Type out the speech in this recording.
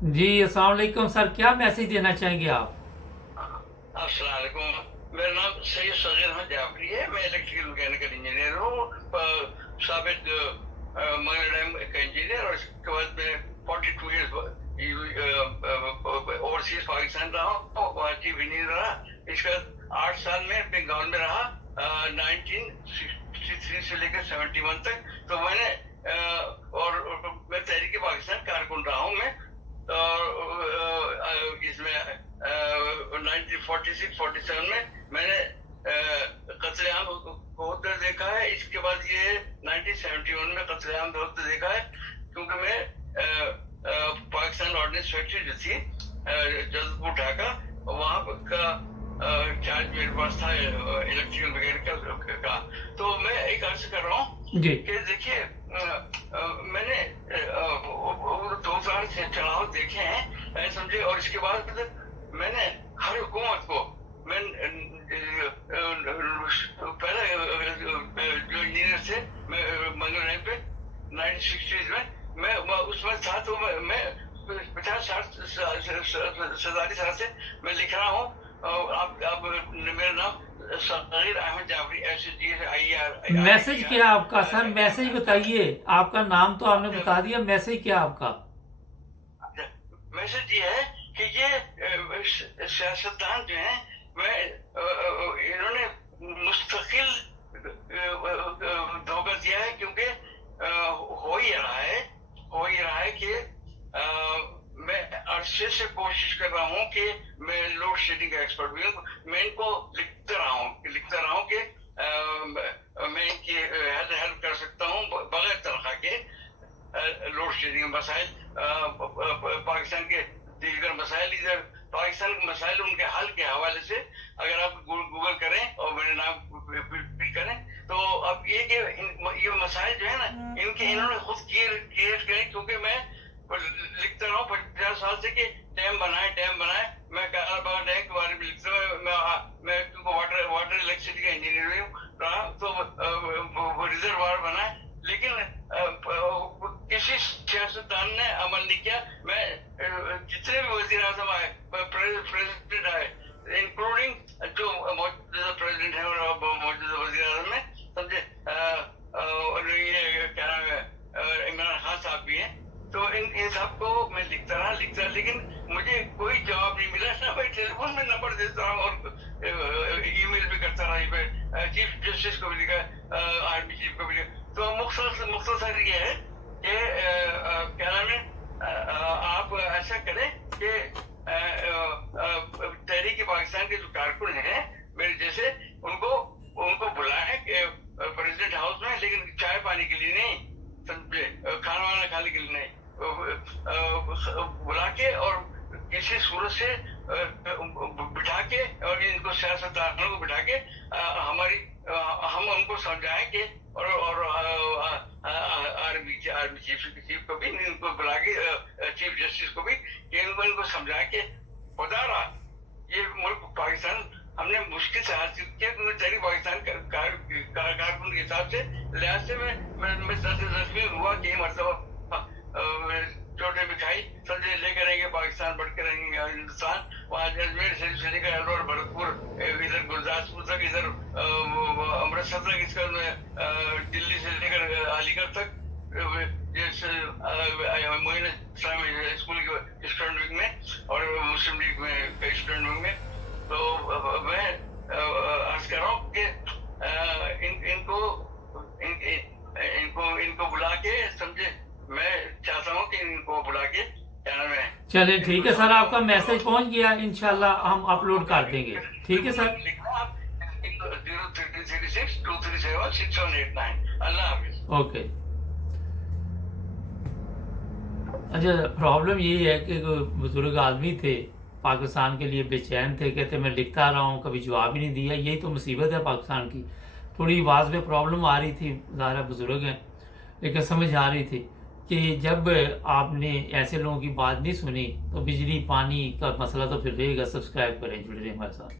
जी अस्सलाम वालेकुम सर, क्या मैसेज देना चाहेंगे आप? अस्सलाम वालेकुम। मेरा नाम सैयद सगीर अहमद जाफरी है। मैं इलेक्ट्रिकल मैकेनिकल इंजीनियर हूँ, साबित मंगल डैम का इंजीनियर। और इसके बाद मैं 42 ईयर्स ओवरसीज पाकिस्तान रहा हूँ, वहाँ चीफ इंजीनियर रहा। इसके बाद 8 साल में अपने गाँव में रहा, 1963 से लेकर 71 तक। तो मैंने और मैं तहरीक पाकिस्तान कारकुन रहा हूँ मैं। और इसमें 1946-47 में मैंने कत्लेआम को होते देखा है। इसके बाद ये 1971 में कत्लेआम होते देखा है, क्योंकि मैं पाकिस्तान ऑर्डिनेंस फैक्ट्री जो थी जदपुर ढाका, वहाँ का चार्ज मेरे पास था इलेक्ट्रिकल मैकेनिकल का। तो मैं एक अर्ज कर रहा हूँ जी कि देखिए, मैंने 2000 से चुनाव देखे हैं, समझे। और इसके बाद मैंने हर हुकूमत को, मैं पहले जो इंजीनियर थे मैं मंगल डैम पे 1960s में, मैं उसमें था। तो मैं 50-60 साल से मैं लिख रहा हूँ। अब मेरा नाम सगीर अहमद जाफरी, SGIR। मैसेज क्या है आपका सर? मैसेज बताइए। आपका नाम तो आपने बता दिया, मैसेज क्या है आपका? मैसेज ये है कि ये सियासतदान जो है, मैं इन्होंने मुस्तकिल धोखा दिया है। क्योंकि हो ही रहा है कि मैं अरसे से कोशिश कर रहा हूँ कि मैं लोड शेडिंग का एक्सपर्ट भी हूँ। मैं इनको लिखता रहा हूँ कि मैं इनकी हेल्प कर सकता हूँ बगैर तनख्वाह के। लोड शेडिंग मसाइल, पाकिस्तान के दीगर मसाइल, इधर पाकिस्तान के मसाइल उनके हल के हवाले से अगर आप गूगल करें और मेरे नाम भी करें, तो अब ये मसाइल जो है ना, इनके इन्होंने खुद क्रिएट करें। क्योंकि मैं लिखता रहा हूँ 50 साल से कि डैम बनाए। मैं कालाबाग डैम के बारे में लिखता हूँ। मैं क्योंकि वाटर इलेक्ट्रिसिटी का इंजीनियर भी रहा, तो रिजर्वायर बनाए। लेकिन किसी सियासतदान ने अमल नहीं किया। मैं जितने भी वजीर आजम आए, प्रेसिडेंट आए, इंक्लूडिंग जो मौजूदा प्रेसिडेंट है और मौजूदा वजीर आजम है, समझे, और ये क्या नाम है, इमरान खान साहब भी हैं। तो इन सबको मैं लिखता रहा, लेकिन मुझे कोई जवाब नहीं मिला। ना मैं टेलीफोन में नंबर देता रहा और ईमेल भी करता रहा। चीफ जस्टिस को भी लिखा, आर्मी चीफ को भी लिखा। तो मुख्तसर ये है कि क्या नाम है, आप ऐसा करें कि तहरीक पाकिस्तान के जो कारकुन हैं मेरे जैसे, उनको बुलाएं कि प्रेसिडेंट हाउस में, लेकिन चाय पानी के लिए नहीं, समझे, खाना वाना खाने के लिए नहीं, बुला के और किसी सूरत से बिठा के, और इनको सियासतदानों को बिठा के हम उनको समझाएं कि, और आर्मी चीफ को भी इनको बुला के, चीफ जस्टिस को भी, कि इनको समझाएं कि खुदा रहा ये मुल्क पाकिस्तान हमने मुश्किल से हासिल किया। क्योंकि तहरीक पाकिस्तान कारकुन के हिसाब से, लिहाज से मैं जज्बे हुआ कि मरतबा चोटे भी खाई, समझे, लेकर रहेंगे पाकिस्तान, बढ़ के रहेंगे हिंदुस्तान। वहाँ अजमेर से लेकर अलवर, भरतपुर, इधर गुरदासपुर तक, इधर अमृतसर तक, इसका दिल्ली से लेकर अलीगढ़ तक, मोइन इस्लामी स्कूल के स्टूडेंट विंग में और मुस्लिम लीग में स्टूडेंट विंग में। तो मैं अर्ज कर रहा हूँ कि इनको बुला के, समझे, मैं चाहता हूँ कि इनको बुला के, क्या नाम है। चलिए ठीक है सर, आपका मैसेज पहुंच गया, इंशाल्लाह हम अपलोड कर देंगे। ठीक है सर, लिखना आप 0336 237 6189। अल्लाह हाफिज। ओके। अच्छा, प्रॉब्लम यही है कि बुजुर्ग आदमी थे, पाकिस्तान के लिए बेचैन थे, कहते मैं लिखता रहा हूँ, कभी जवाब ही नहीं दिया। यही तो मुसीबत है पाकिस्तान की। थोड़ी आवाज़ में प्रॉब्लम आ रही थी, ज़्यादा बुजुर्ग हैं, लेकिन समझ आ रही थी कि जब आपने ऐसे लोगों की बात नहीं सुनी तो बिजली पानी का मसला तो फिर रहेगा। सब्सक्राइब करें, जुड़े रहें हमारे साथ।